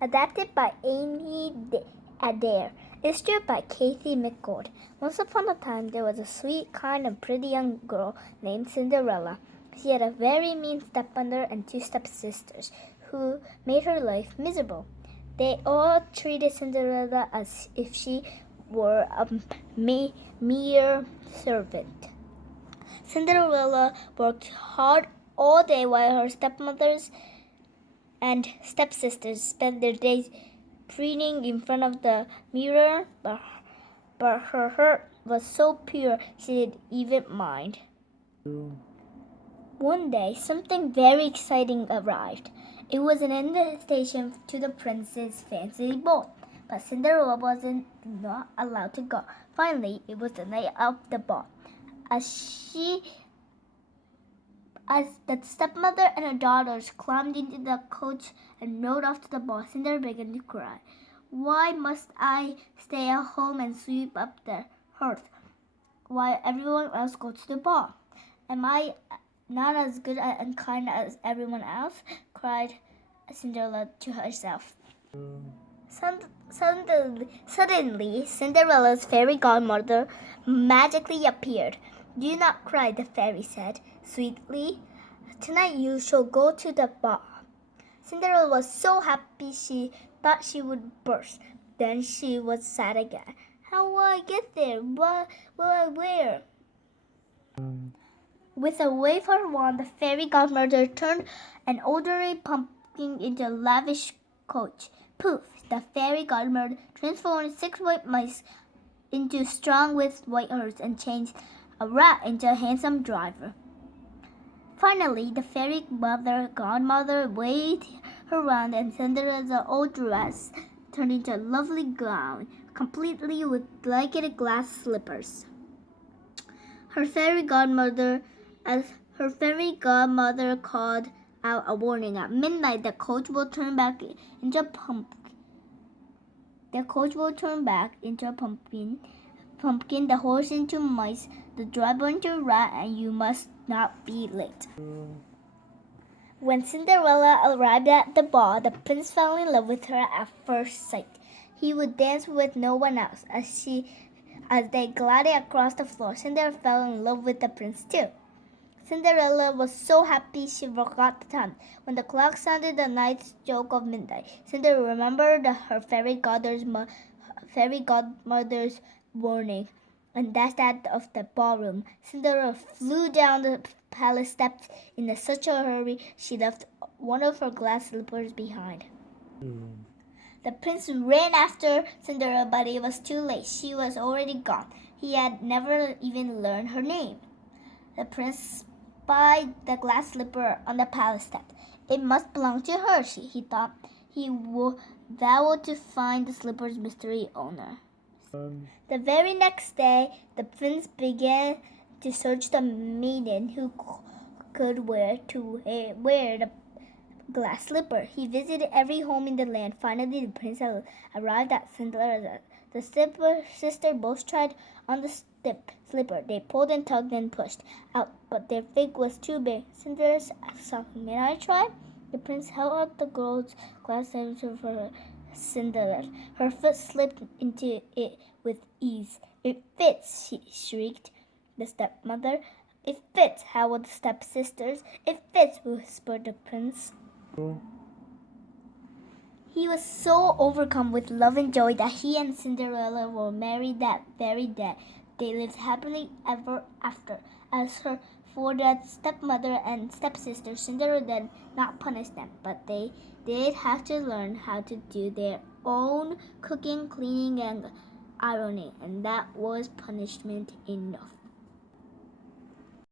Adapted by Adair. Illustrated by Kathi, McCord. Once upon a time, there was a sweet, kind, and pretty young girl named Cinderella. She had a very mean stepmother and two stepsisters who made her life miserable. They all treated Cinderella as if she were a mere servant. Cinderella worked hard all day while her stepmothers and stepsisters spent their days preening in front of the mirror, but her heart was so pure she didn't even mind. One day, something very exciting arrived. It was an invitation to the prince's fancy ball, but Cinderella wasn't not allowed to go. Finally, it was the night of the ball. As the stepmother and her daughters climbed into the coach and rode off to the ball, Cinderella began to cry. Why must I stay at home and sweep up the hearth while everyone else goes to the ball? Am I not as good and kind as everyone else? Cried Cinderella to herself. Suddenly, Cinderella's fairy godmother magically appeared. Do not cry, the fairy said sweetly. Tonight you shall go to the ball. Cinderella was so happy she thought she would burst. Then she was sad again. How will I get there? What will I wear? With a wave of her wand, the fairy godmother turned an ordinary pumpkin into a lavish coach. Poof! The fairy godmother transformed 6 white mice into strong with white horses and changed a rat into a handsome driver. Finally, the fairy godmother waved her wand and Cinderella's old dress turned into a lovely gown, completely with delicate glass slippers. Her fairy godmother called out a warning. At midnight, the coach will turn back into a pumpkin, the horse into mice, the driver into a rat, and you must not be late. When Cinderella arrived at the ball, the prince fell in love with her at first sight. He would dance with no one else. As they glided across the floor, Cinderella fell in love with the prince too. Cinderella was so happy she forgot the time. When the clock sounded the night stroke of midnight, Cinderella remembered her fairy godmother's warning and dashed out of the ballroom. Cinderella flew down the palace steps in such a hurry she left one of her glass slippers behind. The prince ran after Cinderella, but it was too late. She was already gone. He had never even learned her name. The prince spied the glass slipper on the palace steps. It must belong to her, he thought. He vowed to find the slipper's mystery owner. The very next day, the prince began to search the maiden who could wear the glass slipper. He visited every home in the land. Finally, the prince arrived at Cinderella's. The sister both tried on the slipper. They pulled and tugged and pushed out, but their feet was too big. Cinderella asked, "May I try?" The prince held out the girl's glass slipper for Cinderella. Her foot slipped into it with ease. "It fits!" she shrieked. The stepmother. "It fits!" howled the stepsisters. "It fits!" whispered the prince. He was so overcome with love and joy that he and Cinderella were married that very day. They lived happily ever after. As for their stepmother and stepsister, Cinderella did not punish them, but they did have to learn how to do their own cooking, cleaning, and ironing, and that was punishment enough.